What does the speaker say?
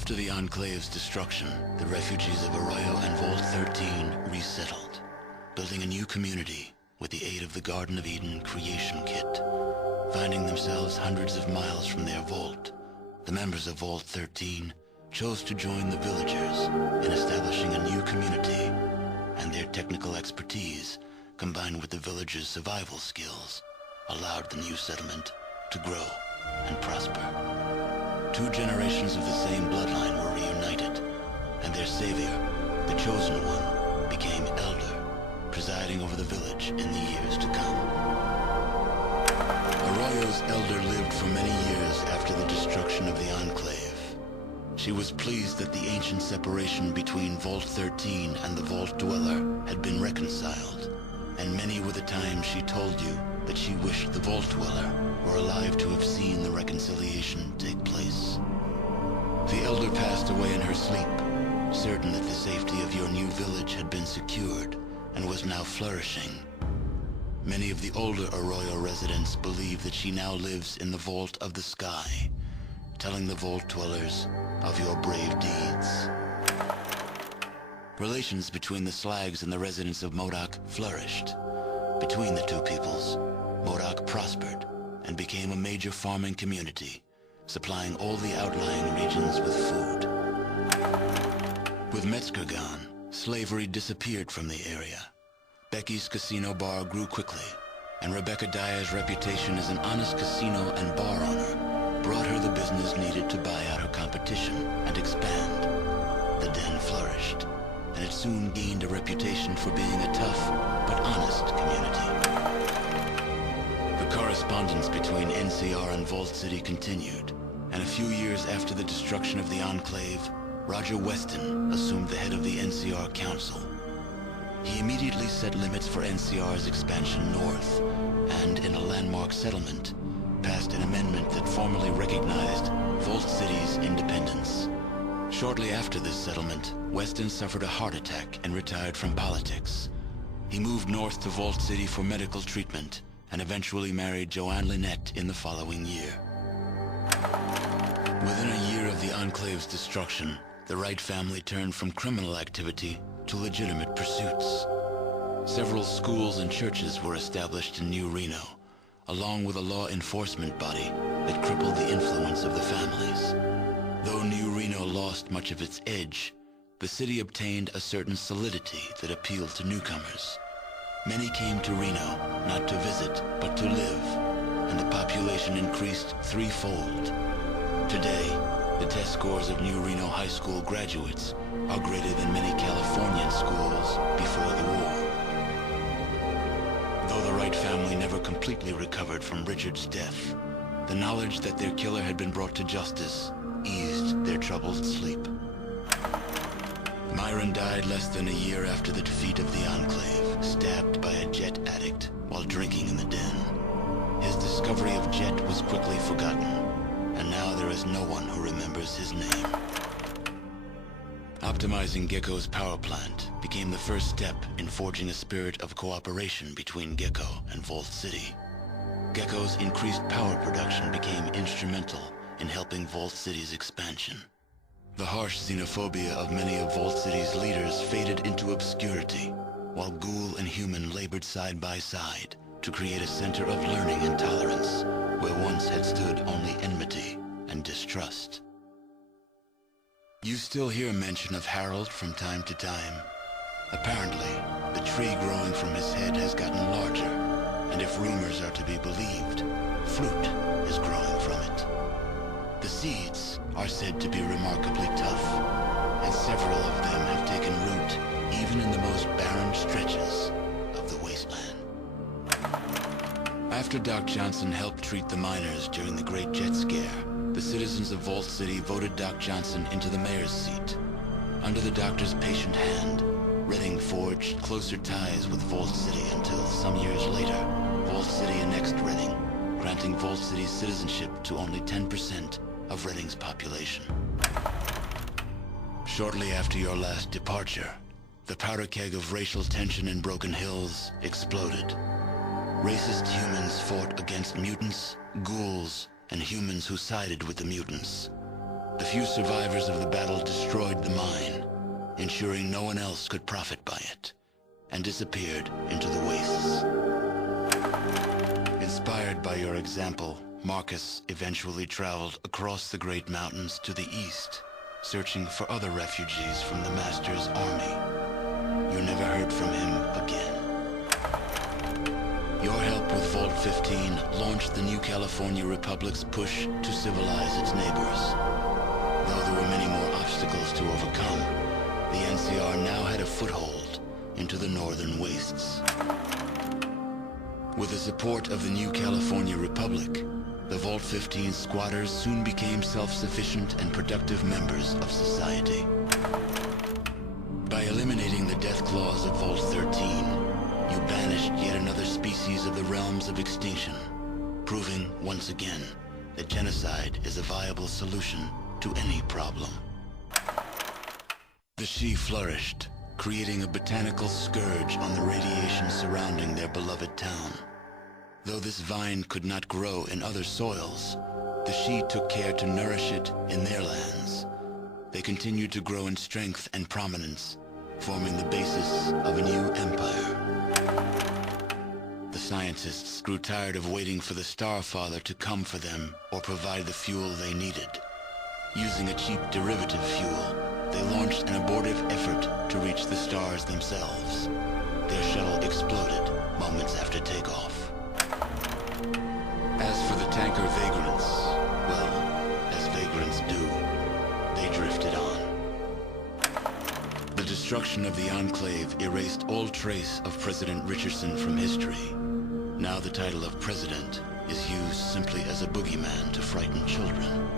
After the Enclave's destruction, the refugees of Arroyo and Vault 13 resettled, building a new community with the aid of the Garden of Eden creation kit. Finding themselves hundreds of miles from their vault, the members of Vault 13 chose to join the villagers in establishing a new community, and their technical expertise, combined with the villagers' survival skills, allowed the new settlement to grow and prosper. 2 generations of the same bloodline were reunited, and their savior, the Chosen One, became elder, presiding over the village in the years to come. Arroyo's elder lived for many years after the destruction of the Enclave. She was pleased that the ancient separation between Vault 13 and the Vault Dweller had been reconciled, and many were the times she told you that she wished the Vault Dweller were alive to have seen the reconciliation take place. The elder passed away in her sleep, certain that the safety of your new village had been secured and was now flourishing. Many of the older Arroyo residents believe that she now lives in the Vault of the Sky, telling the Vault Dwellers of your brave deeds. Relations between the Slags and the residents of Modoc flourished. Between the two peoples, Modoc prospered and became a major farming community, supplying all the outlying regions with food. With Metzger gone, slavery disappeared from the area. Becky's casino bar grew quickly, and Rebecca Dyer's reputation as an honest casino and bar owner brought her the business needed to buy out her competition and expand. The den flourished, and it soon gained a reputation for being a tough but honest community. The correspondence between NCR and Vault City continued, and a few years after the destruction of the Enclave, Roger Weston assumed the head of the NCR Council. He immediately set limits for NCR's expansion north, and in a landmark settlement, passed an amendment that formally recognized Vault City's independence. Shortly after this settlement, Weston suffered a heart attack and retired from politics. He moved north to Vault City for medical treatment, and eventually married Joanne Lynette in the following year. Within a year of the Enclave's destruction, the Wright family turned from criminal activity to legitimate pursuits. Several schools and churches were established in New Reno, along with a law enforcement body that crippled the influence of the families. Though New Reno lost much of its edge, the city obtained a certain solidity that appealed to newcomers. Many came to Reno not to visit, but to live, and the population increased threefold. Today, the test scores of New Reno High School graduates are greater than many Californian schools before the war. Though the Wright family never completely recovered from Richard's death, the knowledge that their killer had been brought to justice eased their troubled sleep. Myron died less than a year after the defeat of the Enclave, stabbed by a Jet addict while drinking in the den. His discovery of Jet was quickly forgotten, and now there is no one who remembers his name. Optimizing Gecko's power plant became the first step in forging a spirit of cooperation between Gecko and Vault City. Gecko's increased power production became instrumental in helping Vault City's expansion. The harsh xenophobia of many of Vault City's leaders faded into obscurity, while Ghoul and Human labored side by side to create a center of learning and tolerance where once had stood only enmity and distrust. You still hear mention of Harold from time to time. Apparently, the tree growing from his head has gotten larger, and if rumors are to be believed, fruit is growing from it. The seeds are said to be remarkably tough, and several of them have taken root even in the most barren stretches of the wasteland. After Doc Johnson helped treat the miners during the Great Jet Scare, the citizens of Vault City voted Doc Johnson into the mayor's seat. Under the doctor's patient hand, Redding forged closer ties with Vault City until, some years later, Vault City annexed Redding, granting Vault City's citizenship to only 10% of Redding's population. Shortly after your last departure, the powder keg of racial tension in Broken Hills exploded. Racist humans fought against mutants, ghouls, and humans who sided with the mutants. The few survivors of the battle destroyed the mine, ensuring no one else could profit by it, and disappeared into the wastes. Inspired by your example, Marcus eventually traveled across the Great Mountains to the east, searching for other refugees from the Master's army. You never heard from him again. Your help with Vault 15 launched the New California Republic's push to civilize its neighbors. Though there were many more obstacles to overcome, the NCR now had a foothold into the northern wastes. With the support of the New California Republic, the Vault 15 squatters soon became self-sufficient and productive members of society. By eliminating the death clause of Vault 13, you banished yet another species of the realms of extinction, proving once again that genocide is a viable solution to any problem. The Shi flourished, creating a botanical scourge on the radiation surrounding their beloved town. Though this vine could not grow in other soils, the Shi took care to nourish it in their lands. They continued to grow in strength and prominence, forming the basis of a new empire. The scientists grew tired of waiting for the Starfather to come for them or provide the fuel they needed. Using a cheap derivative fuel, they launched an abortive effort to reach the stars themselves. Their shuttle exploded moments after takeoff. As for the tanker vagrants, well, as vagrants do, they drifted on. The destruction of the Enclave erased all trace of President Richardson from history. Now the title of President is used simply as a boogeyman to frighten children.